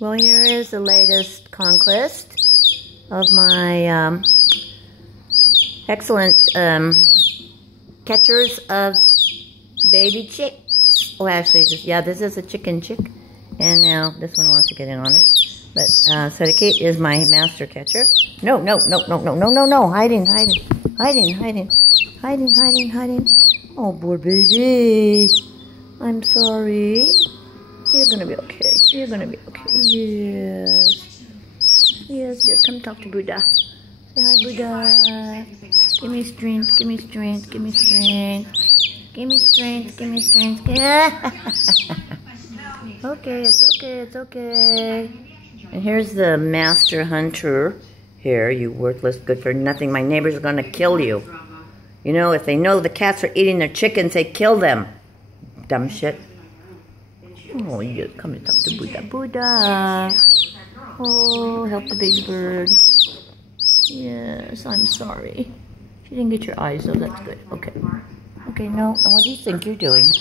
Well, here is the latest conquest of my excellent catchers of baby chicks. Oh, actually, this is a chicken chick, and now this one wants to get in on it. But Seriki is my master catcher. No, hiding. Oh, poor baby. I'm sorry. You're gonna be okay. Yes. Come talk to Buddha. Say hi, Buddha. Give me strength. Okay, it's okay. And here's the master hunter. Here, you worthless, good for nothing. My neighbors are gonna kill you. You know, if they know the cats are eating their chickens, they kill them. Dumb shit. Oh, you come to talk to Buddha. Oh, help the baby bird. Yes, I'm sorry. She didn't get your eyes, though. That's good. Okay, no. And what do you think you're doing?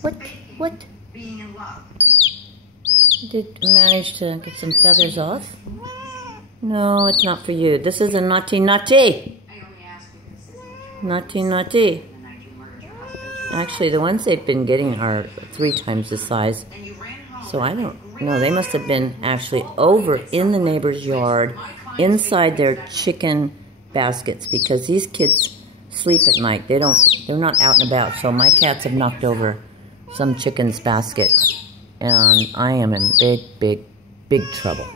What? Did you manage to get some feathers off? No, it's not for you. This is a naughty. Naughty. Actually, the ones they've been getting are 3 times the size. So I don't know. They must have been actually over in the neighbor's yard, inside their chicken baskets, because these kids sleep at night. They're not out and about. So my cats have knocked over some chicken's basket, and I am in big trouble.